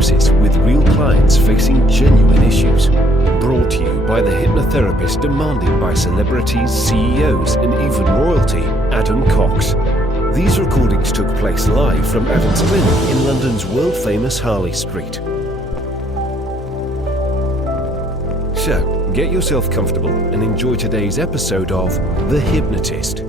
Hypnosis with real clients facing genuine issues. Brought to you by the hypnotherapist demanded by celebrities, CEOs and even royalty, Adam Cox. These recordings took place live from Adam's clinic in London's world-famous Harley Street. So, get yourself comfortable and enjoy today's episode of The Hypnotist.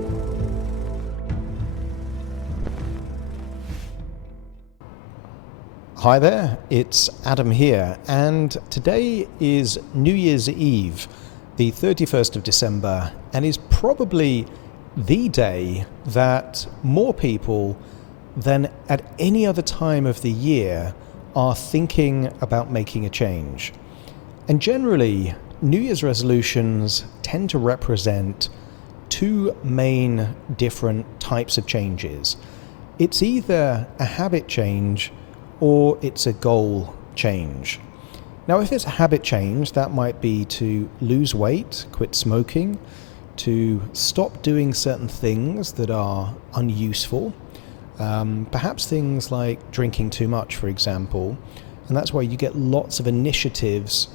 Hi there, it's Adam here, and today is New Year's Eve, the 31st of December, and is probably the day that more people than at any other time of the year are thinking about making a change. And generally, New Year's resolutions tend to represent two main different types of changes. It's either a habit change or it's a goal change. Now, if it's a habit change, that might be to lose weight, quit smoking, to stop doing certain things that are unuseful, perhaps things like drinking too much, for example. And that's why you get lots of initiatives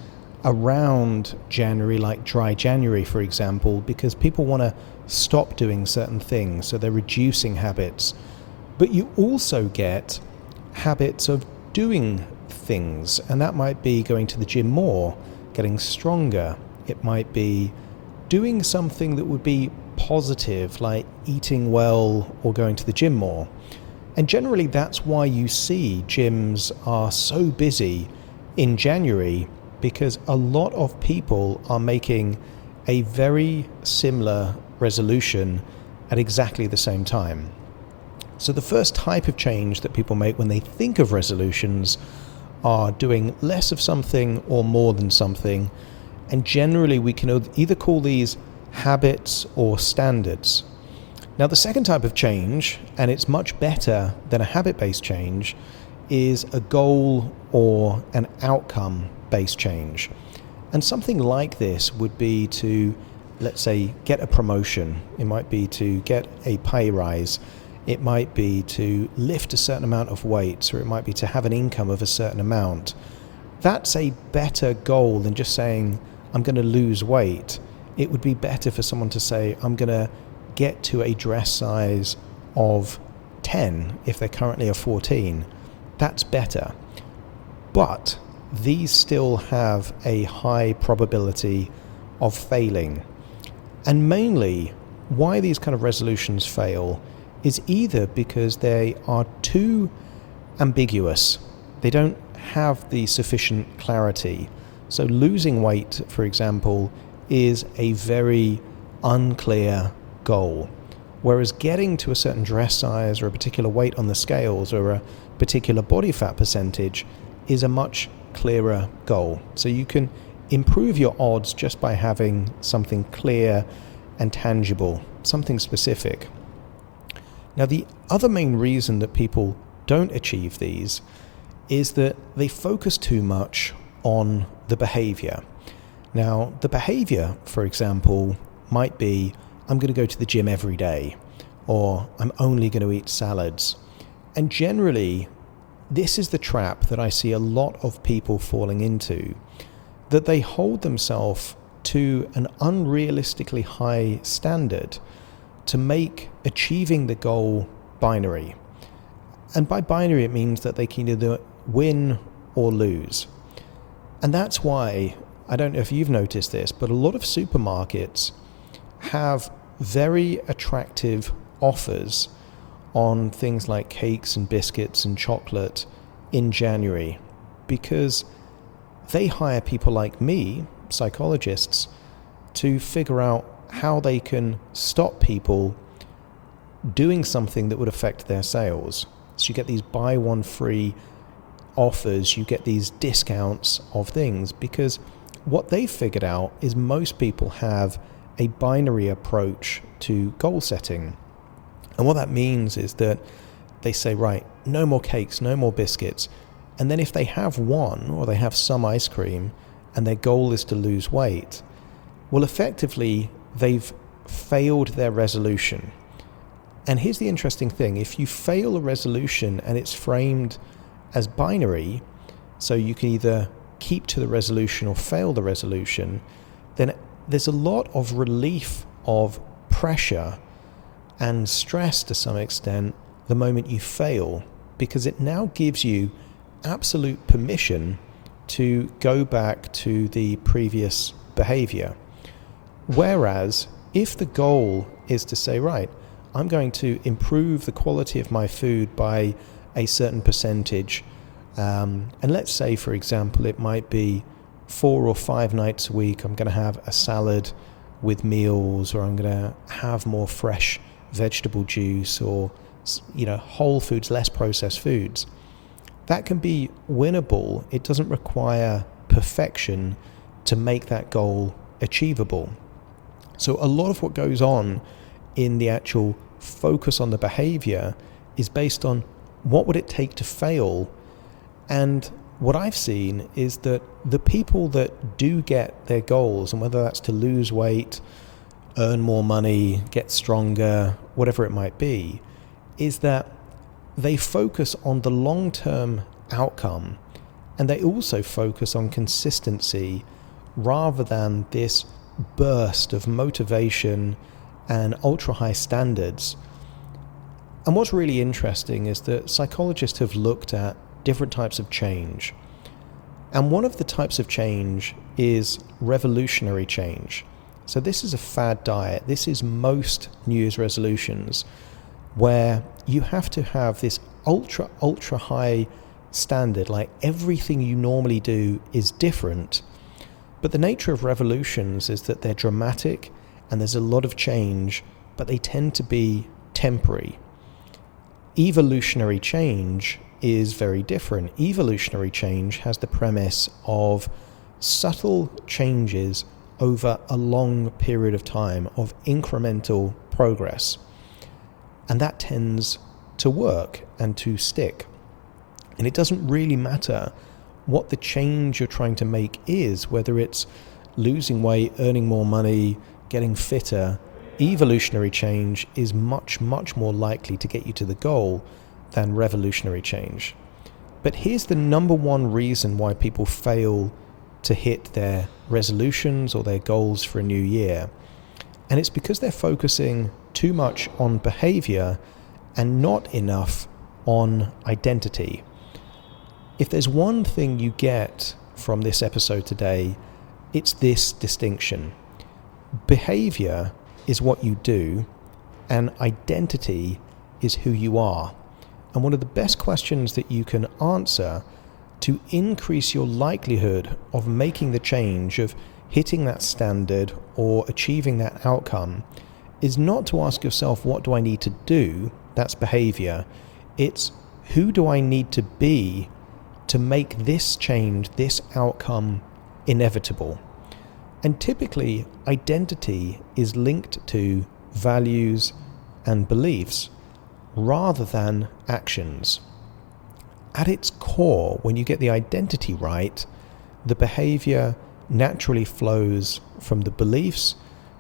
around January, like Dry January, for example, because people want to stop doing certain things, so they're reducing habits. But you also get habits of doing things, and that might be going to the gym more, getting stronger. It might be doing something that would be positive, like eating well or going to the gym more. And generally that's why you see gyms are so busy in January, because a lot of people are making a very similar resolution at exactly the same time. So the first type of change that people make when they think of resolutions are doing less of something or more than something. And generally we can either call these habits or standards. Now the second type of change, and it's much better than a habit-based change, is a goal or an outcome-based change. And something like this would be to, let's say, get a promotion. It might be to get a pay rise. It might be to lift a certain amount of weight, or it might be to have an income of a certain amount. That's a better goal than just saying, I'm going to lose weight. It would be better for someone to say, I'm going to get to a dress size of 10 if they're currently a 14. That's better. But these still have a high probability of failing. And mainly, why these kind of resolutions fail is either because they are too ambiguous. They don't have the sufficient clarity. So losing weight, for example, is a very unclear goal. Whereas getting to a certain dress size or a particular weight on the scales or a particular body fat percentage is a much clearer goal. So you can improve your odds just by having something clear and tangible, something specific. Now, the other main reason that people don't achieve these is that they focus too much on the behavior. Now, the behavior, for example, might be, I'm going to go to the gym every day, or I'm only going to eat salads. And generally, this is the trap that I see a lot of people falling into, that they hold themselves to an unrealistically high standard to make achieving the goal binary. And by binary, it means that they can either win or lose. And that's why, I don't know if you've noticed this, but a lot of supermarkets have very attractive offers on things like cakes and biscuits and chocolate in January, because they hire people like me, psychologists, to figure out how they can stop people doing something that would affect their sales. So you get these buy one free offers, you get these discounts of things, because what they've figured out is most people have a binary approach to goal setting. And what that means is that they say, right, no more cakes, no more biscuits. And then if they have one or they have some ice cream and their goal is to lose weight, well, effectively, they've failed their resolution. And here's the interesting thing. If you fail a resolution and it's framed as binary, so you can either keep to the resolution or fail the resolution, then there's a lot of relief of pressure and stress to some extent the moment you fail, because it now gives you absolute permission to go back to the previous behavior. Whereas if the goal is to say, right, I'm going to improve the quality of my food by a certain percentage, and let's say, for example, it might be 4 or 5 nights a week I'm going to have a salad with meals, or I'm going to have more fresh vegetable juice, or whole foods, less processed foods. That can be winnable. It doesn't require perfection to make that goal achievable. So a lot of what goes on in the actual focus on the behavior is based on what would it take to fail. And what I've seen is that the people that do get their goals, and whether that's to lose weight, earn more money, get stronger, whatever it might be, is that they focus on the long-term outcome, and they also focus on consistency rather than this burst of motivation and ultra-high standards. And what's really interesting is that psychologists have looked at different types of change. And one of the types of change is revolutionary change. So this is a fad diet. This is most New Year's resolutions, where you have to have this ultra high standard, like everything you normally do is different. But the nature of revolutions is that they're dramatic and there's a lot of change, but they tend to be temporary. Evolutionary change is very different. Evolutionary change has the premise of subtle changes over a long period of time, of incremental progress. And that tends to work and to stick. And it doesn't really matter what the change you're trying to make is, whether it's losing weight, earning more money, getting fitter. Evolutionary change is much, much more likely to get you to the goal than revolutionary change. But here's the number one reason why people fail to hit their resolutions or their goals for a new year. And it's because they're focusing too much on behavior and not enough on identity. If there's one thing you get from this episode today, it's this distinction. Behavior is what you do, and identity is who you are. And one of the best questions that you can answer to increase your likelihood of making the change, of hitting that standard or achieving that outcome, is not to ask yourself, what do I need to do? That's behavior. It's, who do I need to be to make this change, this outcome, inevitable? And typically, identity is linked to values and beliefs rather than actions. At its core, when you get the identity right, the behavior naturally flows from the beliefs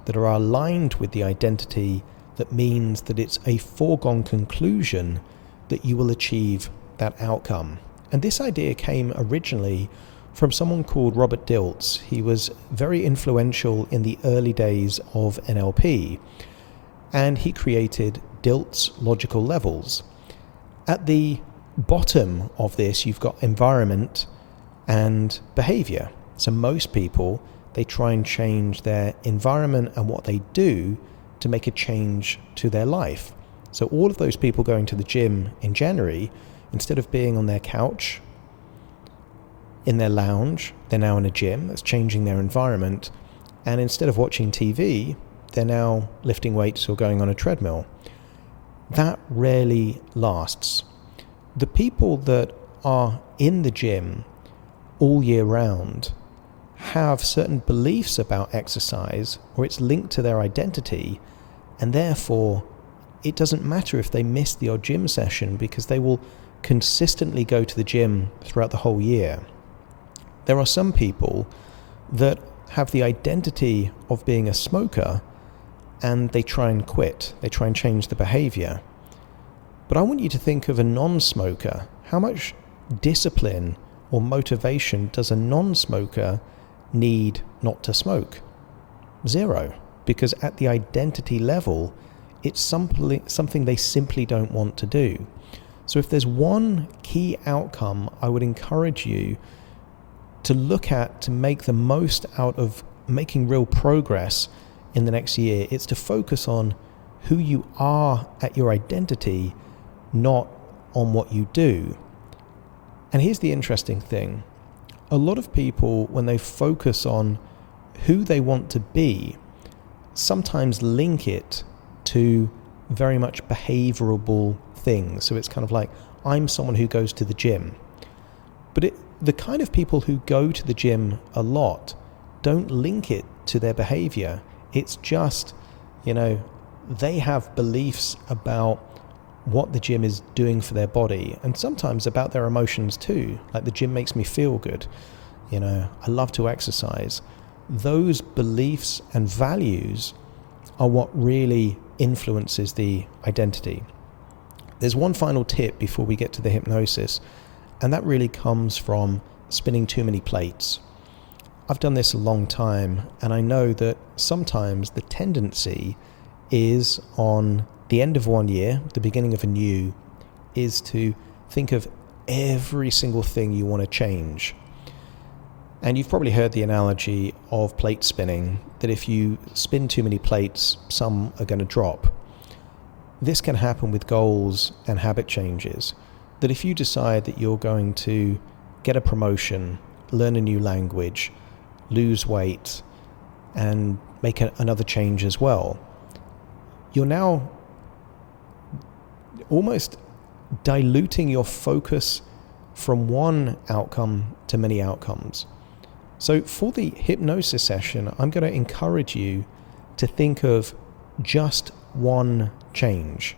that are aligned with the identity. That means that it's a foregone conclusion that you will achieve that outcome. And this idea came originally from someone called Robert Dilts. He was very influential in the early days of NLP, and he created Dilts' logical levels. At the bottom of this, you've got environment and behavior. So most people, they try and change their environment and what they do to make a change to their life. So all of those people going to the gym in January, instead of being on their couch, in their lounge, they're now in a gym. That's changing their environment. And instead of watching TV, they're now lifting weights or going on a treadmill. That rarely lasts. The people that are in the gym all year round have certain beliefs about exercise, or it's linked to their identity, and therefore it doesn't matter if they miss the odd gym session because they will consistently go to the gym throughout the whole year. There are some people that have the identity of being a smoker and they try and quit. They try and change the behavior. But I want you to think of a non-smoker. How much discipline or motivation does a non-smoker need not to smoke? Zero, because at the identity level, it's something they simply don't want to do. So if there's one key outcome I would encourage you to look at to make the most out of making real progress in the next year, it's to focus on who you are at your identity, not on what you do. And here's the interesting thing. A lot of people, when they focus on who they want to be, sometimes link it to very much behavioral things. So it's kind of like, I'm someone who goes to the gym. But the kind of people who go to the gym a lot don't link it to their behavior. It's just, they have beliefs about what the gym is doing for their body, and sometimes about their emotions too. Like, the gym makes me feel good. I love to exercise. Those beliefs and values are what really influences the identity. There's one final tip before we get to the hypnosis, and that really comes from spinning too many plates. I've done this a long time, and I know that sometimes the tendency is on the end of one year, the beginning of a new, is to think of every single thing you want to change. And you've probably heard the analogy of plate spinning, that if you spin too many plates, some are going to drop. This can happen with goals and habit changes, that if you decide that you're going to get a promotion, learn a new language, lose weight, and make another change as well, you're now almost diluting your focus from one outcome to many outcomes. So for the hypnosis session, I'm going to encourage you to think of just one change.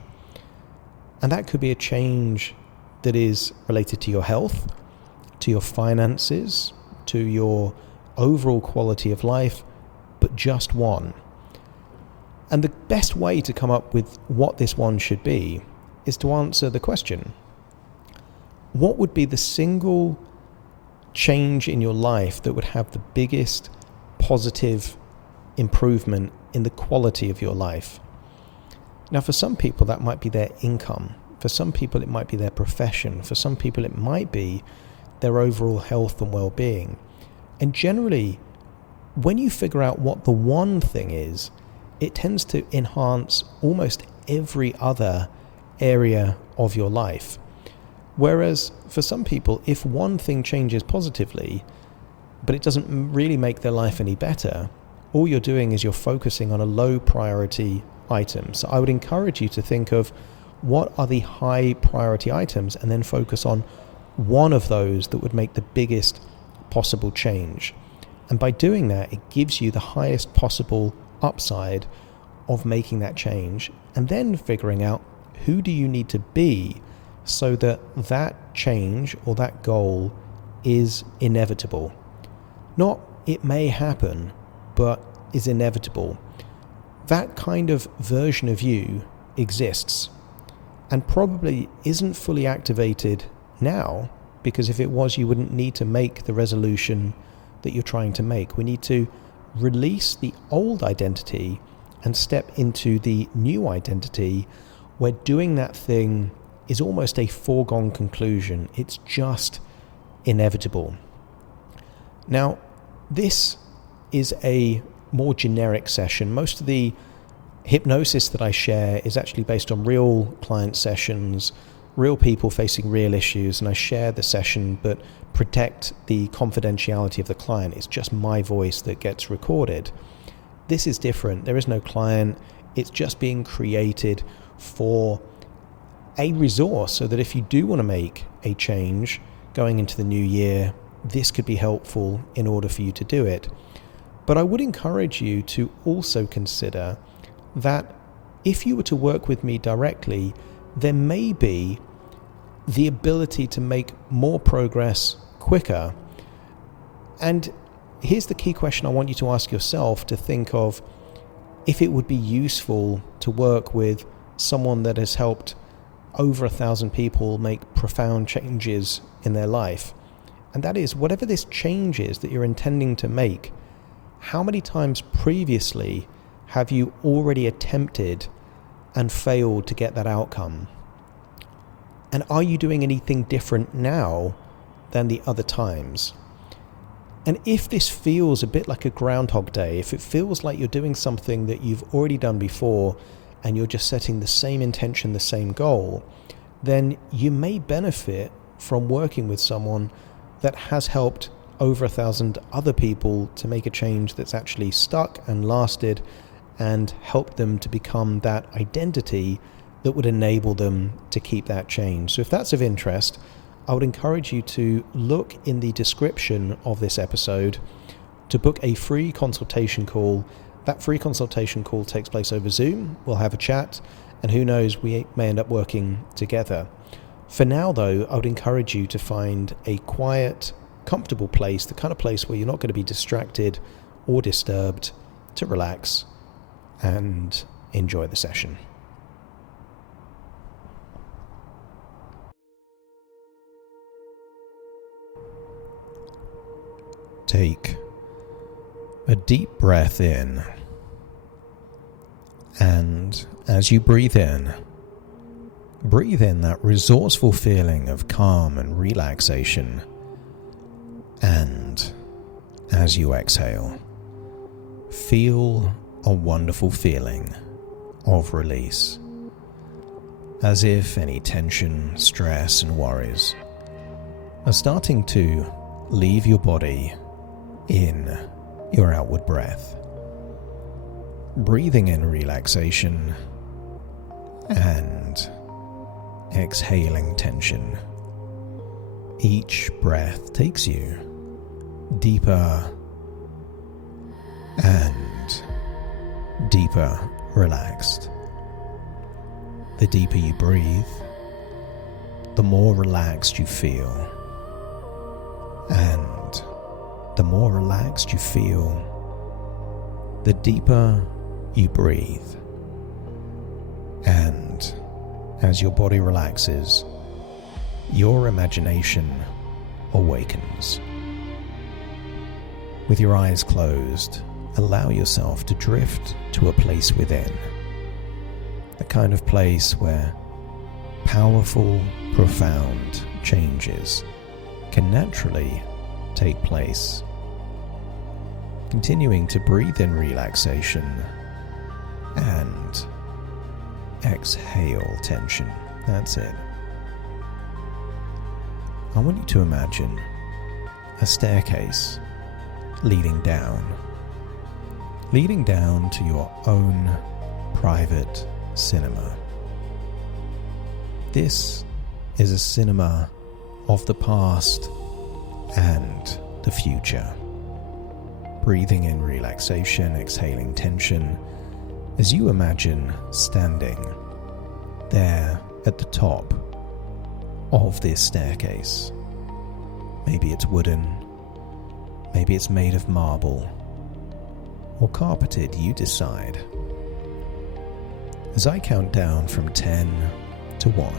And that could be a change that is related to your health, to your finances, to your overall quality of life, but just one. And the best way to come up with what this one should be is to answer the question, what would be the single change in your life that would have the biggest positive improvement in the quality of your life? Now, for some people, that might be their income. For some people, it might be their profession. For some people, it might be their overall health and well-being. And generally, when you figure out what the one thing is, it tends to enhance almost every other area of your life. Whereas for some people, if one thing changes positively, but it doesn't really make their life any better, all you're doing is you're focusing on a low priority item. So I would encourage you to think of what are the high priority items, and then focus on one of those that would make the biggest possible change. And by doing that, it gives you the highest possible upside of making that change, and then figuring out who do you need to be so that that change or that goal is inevitable. Not it may happen, but is inevitable. That kind of version of you exists and probably isn't fully activated now, because if it was, you wouldn't need to make the resolution that you're trying to make. We need to release the old identity and step into the new identity, where doing that thing is almost a foregone conclusion. It's just inevitable. Now, this is a more generic session. Most of the hypnosis that I share is actually based on real client sessions, real people facing real issues, and I share the session but protect the confidentiality of the client. It's just my voice that gets recorded. This is different. There is no client. It's just being created for a resource so that if you do want to make a change going into the new year, this could be helpful in order for you to do it. But I would encourage you to also consider that if you were to work with me directly, there may be the ability to make more progress quicker. And here's the key question I want you to ask yourself, to think of if it would be useful to work with someone that has helped over 1,000 people make profound changes in their life. And that is, whatever this change is that you're intending to make, how many times previously have you already attempted and failed to get that outcome? And are you doing anything different now than the other times? And if this feels a bit like a Groundhog Day, if it feels like you're doing something that you've already done before and you're just setting the same intention, the same goal, then you may benefit from working with someone that has helped over 1,000 other people to make a change that's actually stuck and lasted and helped them to become that identity that would enable them to keep that change. So if that's of interest, I would encourage you to look in the description of this episode to book a free consultation call. That free consultation call takes place over Zoom. We'll have a chat, and who knows, we may end up working together. For now, though, I would encourage you to find a quiet, comfortable place, the kind of place where you're not going to be distracted or disturbed, to relax and enjoy the session. Take a deep breath in, and as you breathe in that resourceful feeling of calm and relaxation, and as you exhale, feel a wonderful feeling of release, as if any tension, stress and worries are starting to leave your body in your outward breath. Breathing in relaxation and exhaling tension. Each breath takes you deeper and deeper relaxed. The deeper you breathe, the more relaxed you feel. And the more relaxed you feel, the deeper you breathe. And as your body relaxes, your imagination awakens. With your eyes closed, allow yourself to drift to a place within. The kind of place where powerful, profound changes can naturally take place. Continuing to breathe in relaxation and exhale tension. That's it. I want you to imagine a staircase leading down to your own private cinema. This is a cinema of the past and the future. Breathing in relaxation, exhaling tension, as you imagine standing there at the top of this staircase. Maybe it's wooden, maybe it's made of marble, or carpeted, you decide. As I count down from 10 to 1,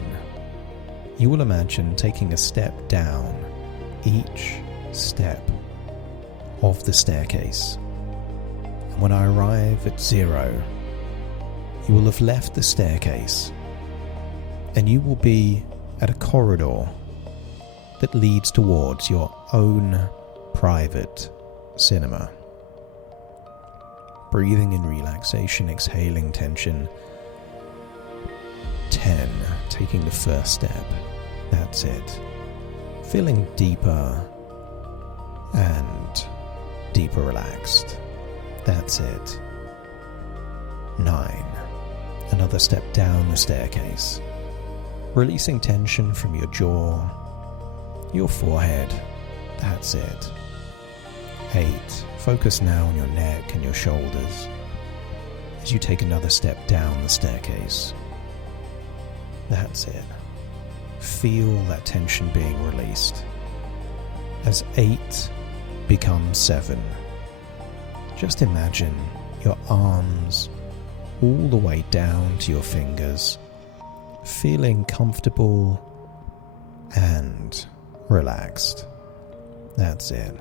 you will imagine taking a step down each step of the staircase. And when I arrive at 0, you will have left the staircase and you will be at a corridor that leads towards your own private cinema. Breathing in relaxation, exhaling tension. 10, taking the first step. That's it. Feeling deeper and deeper relaxed. That's it. 9, another step down the staircase. Releasing tension from your jaw, your forehead. That's it. 8, focus now on your neck and your shoulders as you take another step down the staircase. That's it. Feel that tension being released. As 8 becomes 7, just imagine your arms all the way down to your fingers, feeling comfortable and relaxed. That's it.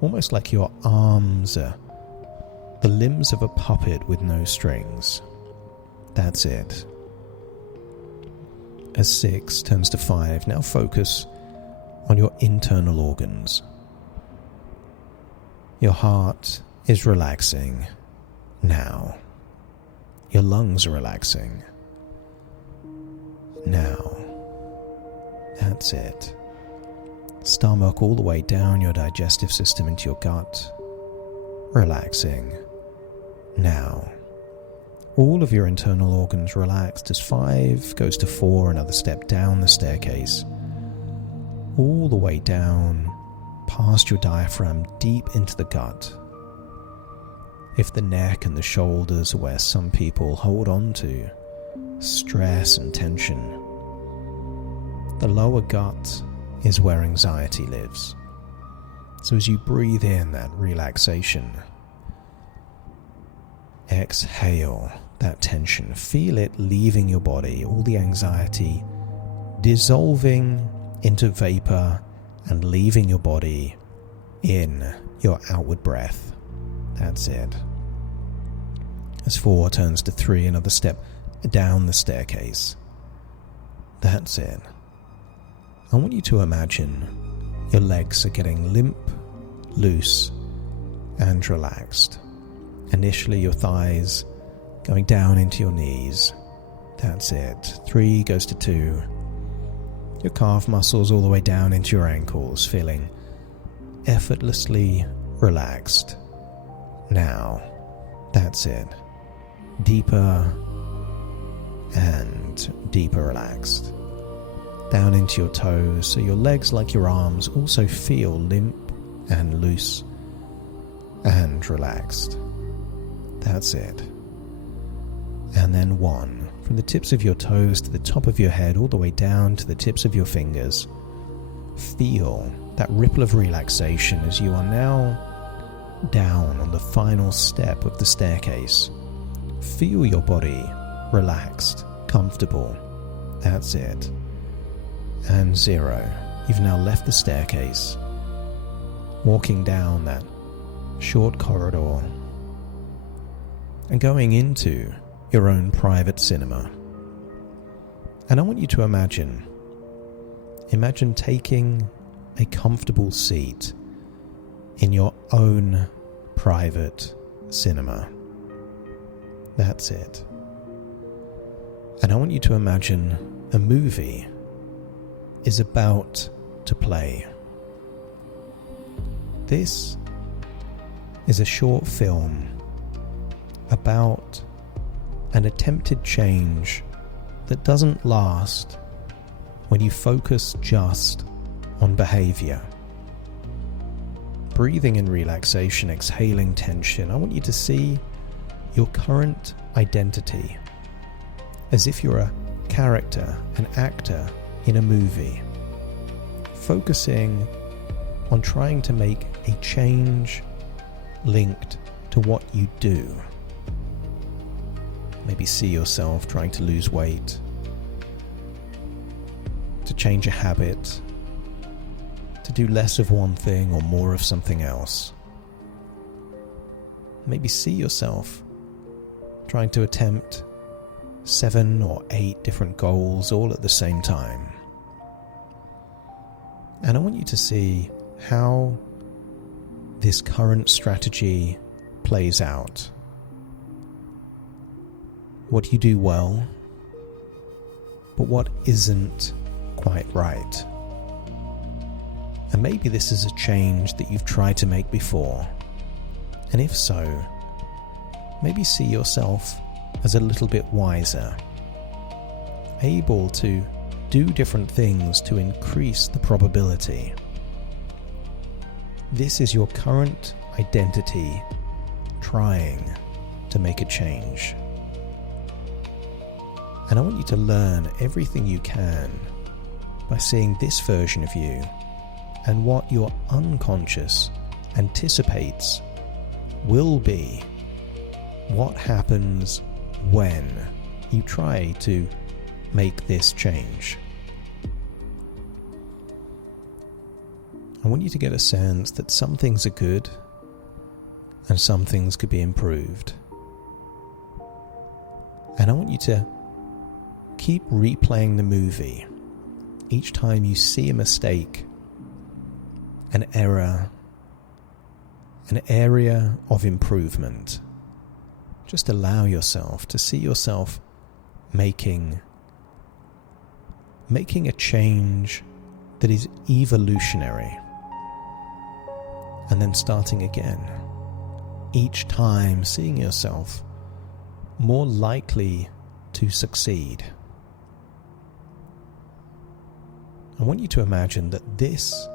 Almost like your arms are the limbs of a puppet with no strings. That's it. As 6 turns to 5, now focus on your internal organs. Your heart is relaxing now. Your lungs are relaxing now. That's it. Stomach all the way down your digestive system into your gut. Relaxing now. All of your internal organs relaxed as 5 goes to 4, another step down the staircase. All the way down, past your diaphragm, deep into the gut. If the neck and the shoulders are where some people hold on to stress and tension, the lower gut is where anxiety lives. So as you breathe in that relaxation, exhale that tension. Feel it leaving your body, all the anxiety dissolving into vapor and leaving your body in your outward breath. That's it. As 4 turns to 3, another step down the staircase. That's it. I want you to imagine your legs are getting limp, loose, and relaxed. Initially your thighs going down into your knees. That's it. 3 goes to 2. Your calf muscles all the way down into your ankles, feeling effortlessly relaxed. Now, that's it. Deeper and deeper relaxed. Down into your toes, so your legs, like your arms, also feel limp and loose and relaxed. That's it. And then 1, from the tips of your toes to the top of your head, all the way down to the tips of your fingers. Feel that ripple of relaxation as you are now down on the final step of the staircase. Feel your body relaxed, comfortable. That's it. And 0. You've now left the staircase, walking down that short corridor and going into your own private cinema. And I want you to imagine taking a comfortable seat in your own private cinema. That's it. And I want you to imagine a movie is about to play. This is a short film about an attempted change that doesn't last when you focus just on behaviour. Breathing in relaxation, exhaling tension, I want you to see your current identity as if you're a character, an actor in a movie, focusing on trying to make a change linked to what you do. Maybe see yourself trying to lose weight, to change a habit, to do less of one thing or more of something else. Maybe see yourself trying to attempt 7 or 8 different goals all at the same time. And I want you to see how this current strategy plays out. What you do well, but what isn't quite right. And maybe this is a change that you've tried to make before. And if so, maybe see yourself as a little bit wiser, able to do different things to increase the probability. This is your current identity trying to make a change. And I want you to learn everything you can by seeing this version of you and what your unconscious anticipates will be what happens when you try to make this change. I want you to get a sense that some things are good and some things could be improved. And I want you to keep replaying the movie each time you see a mistake, an error, an area of improvement. Just allow yourself to see yourself making a change that is evolutionary, and then starting again, each time seeing yourself more likely to succeed. I want you to imagine that this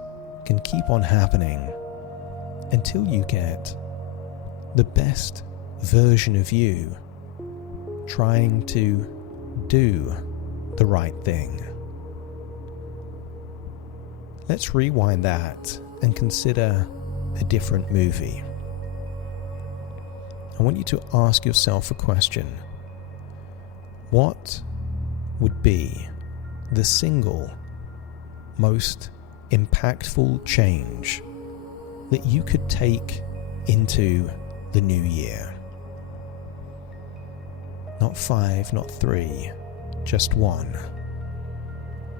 can keep on happening until you get the best version of you trying to do the right thing. Let's rewind that and consider a different movie. I want you to ask yourself a question. What would be the single most impactful change that you could take into the new year? Not 5, not 3, just 1.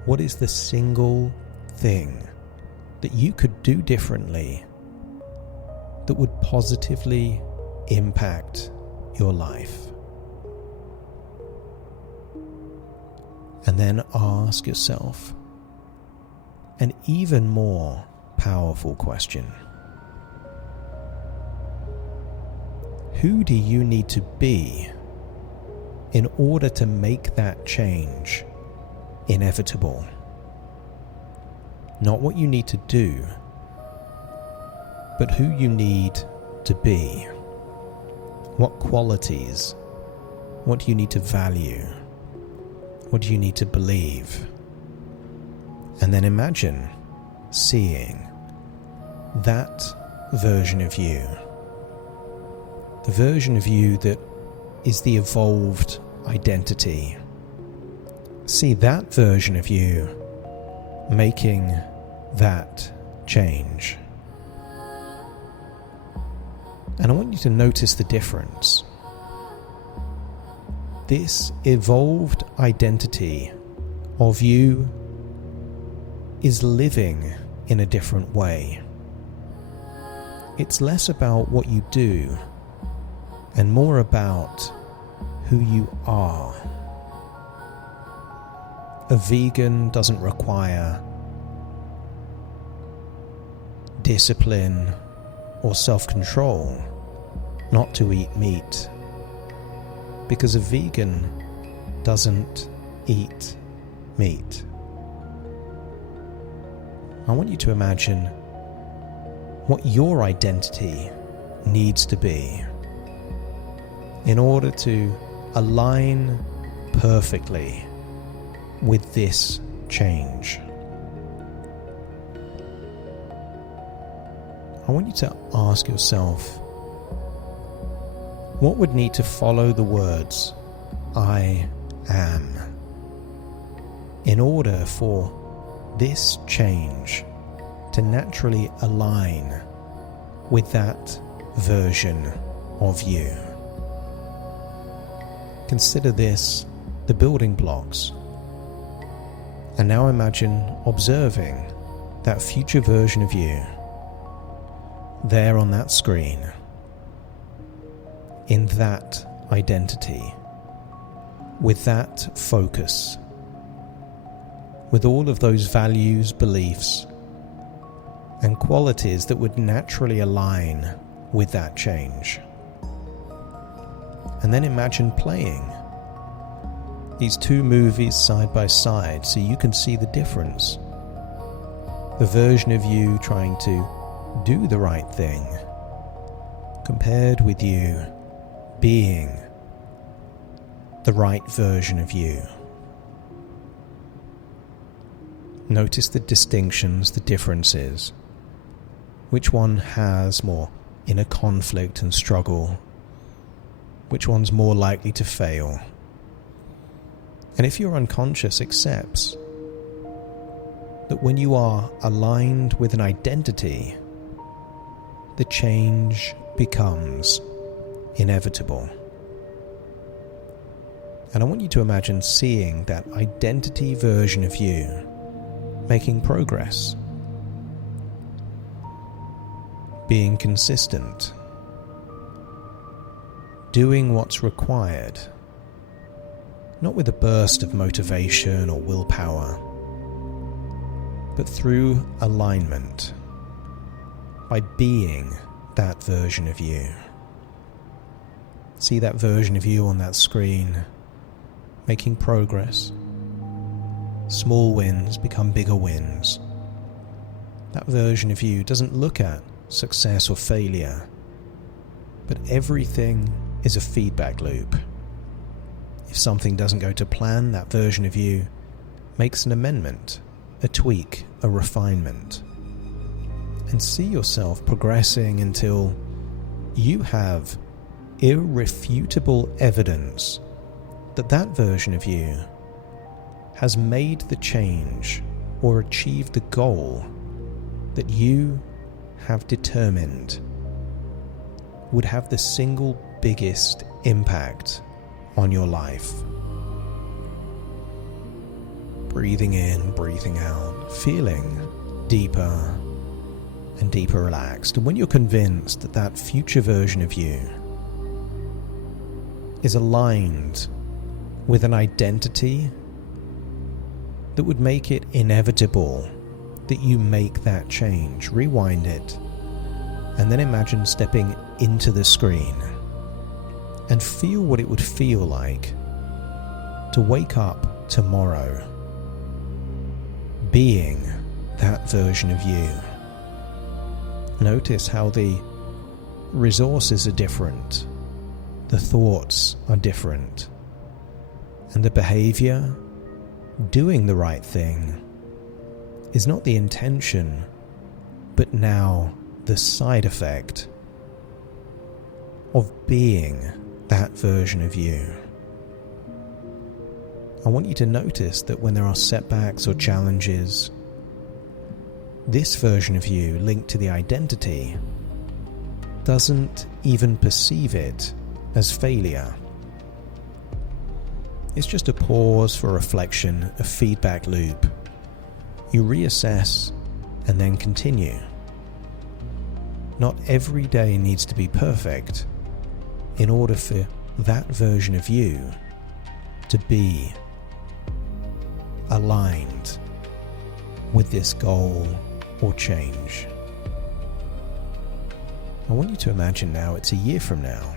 What is the single thing that you could do differently that would positively impact your life? And then ask yourself an even more powerful question. Who do you need to be in order to make that change inevitable? Not what you need to do, but who you need to be. What qualities? What do you need to value? What do you need to believe? And then imagine seeing that version of you. The version of you that is the evolved identity. See that version of you making that change. And I want you to notice the difference. This evolved identity of you is living in a different way. It's less about what you do and more about who you are. A vegan doesn't require discipline or self-control not to eat meat, because a vegan doesn't eat meat. I want you to imagine what your identity needs to be in order to align perfectly with this change. I want you to ask yourself, what would need to follow the words, I am, in order for this change to naturally align with that version of you? Consider this the building blocks. And now imagine observing that future version of you there on that screen, in that identity, with that focus, with all of those values, beliefs, and qualities that would naturally align with that change. And then imagine playing these two movies side by side so you can see the difference. The version of you trying to do the right thing compared with you being the right version of you. Notice the distinctions, the differences. Which one has more inner conflict and struggle? Which one's more likely to fail? And if your unconscious accepts that when you are aligned with an identity, the change becomes inevitable. And I want you to imagine seeing that identity version of you making progress, being consistent, doing what's required, not with a burst of motivation or willpower, but through alignment, by being that version of you. See that version of you on that screen, making progress. Small wins become bigger wins. That version of you doesn't look at success or failure, but everything is a feedback loop. If something doesn't go to plan, that version of you makes an amendment, a tweak, a refinement. And see yourself progressing until you have irrefutable evidence that that version of you has made the change or achieved the goal that you have determined would have the single biggest impact on your life. Breathing in, breathing out, feeling deeper and deeper relaxed. And when you're convinced that that future version of you is aligned with an identity that would make it inevitable that you make that change, rewind it, and then imagine stepping into the screen and feel what it would feel like to wake up tomorrow being that version of you. Notice how the resources are different, the thoughts are different, and the behaviour, doing the right thing, is not the intention, but now the side effect of being that version of you. I want you to notice that when there are setbacks or challenges, this version of you linked to the identity doesn't even perceive it as failure. It's just a pause for reflection, a feedback loop. You reassess and then continue. Not every day needs to be perfect in order for that version of you to be aligned with this goal or change. I want you to imagine now it's a year from now.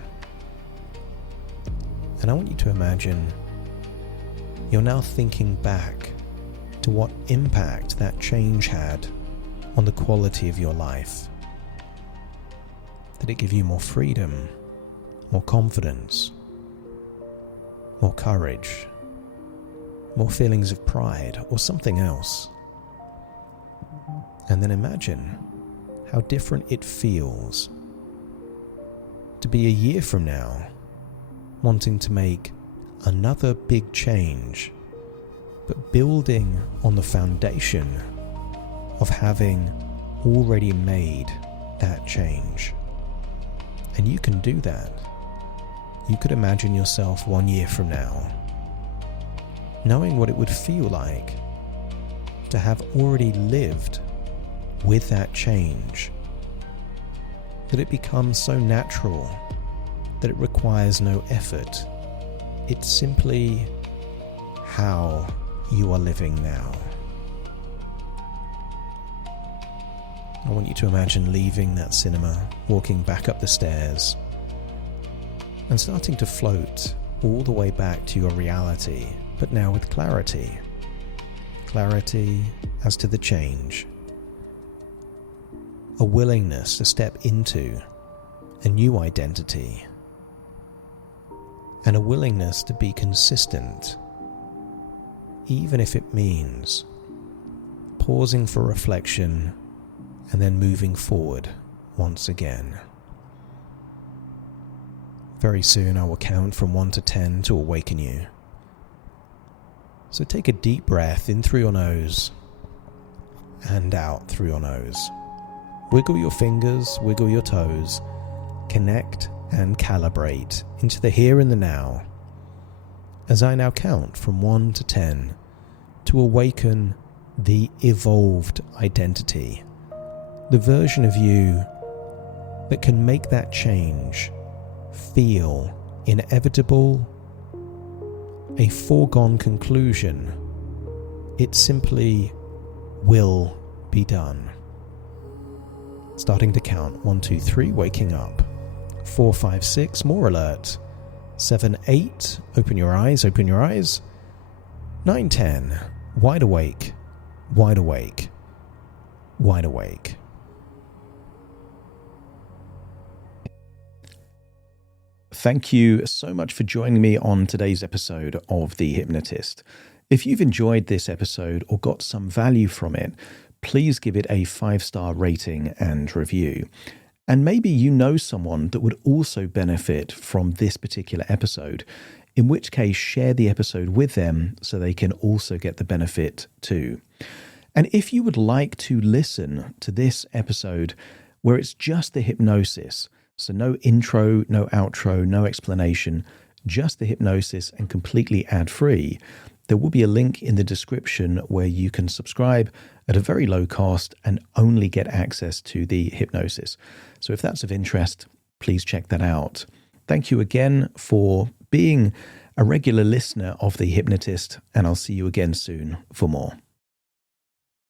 And I want you to imagine you're now thinking back to what impact that change had on the quality of your life. Did it give you more freedom, more confidence, more courage, more feelings of pride, or something else? And then imagine how different it feels to be a year from now wanting to make another big change, but building on the foundation of having already made that change. And you can do that. You could imagine yourself 1 year from now knowing what it would feel like to have already lived with that change, that it becomes so natural that it requires no effort. It's simply how you are living now. I want you to imagine leaving that cinema, walking back up the stairs, and starting to float all the way back to your reality, but now with clarity. Clarity as to the change. A willingness to step into a new identity. And a willingness to be consistent, even if it means pausing for reflection and then moving forward once again. Very soon I will count from 1 to 10 to awaken you. So take a deep breath in through your nose and out through your nose. Wiggle your fingers, wiggle your toes. Connect and calibrate into the here and the now. As I now count from 1 to 10 to awaken the evolved identity, the version of you that can make that change feel inevitable, a foregone conclusion. It simply will be done. Starting to count. 1, 2, 3, waking up. 4, 5, 6, more alert. 7, 8, open your eyes, open your eyes. 9, 10, wide awake, wide awake, wide awake. Thank you so much for joining me on today's episode of The Hypnotist. If you've enjoyed this episode or got some value from it, please give it a 5-star rating and review. And maybe you know someone that would also benefit from this particular episode, in which case share the episode with them so they can also get the benefit too. And if you would like to listen to this episode where it's just the hypnosis, so no intro, no outro, no explanation, just the hypnosis and completely ad-free, there will be a link in the description where you can subscribe at a very low cost and only get access to the hypnosis. So if that's of interest, please check that out. Thank you again for being a regular listener of The Hypnotist, and I'll see you again soon for more.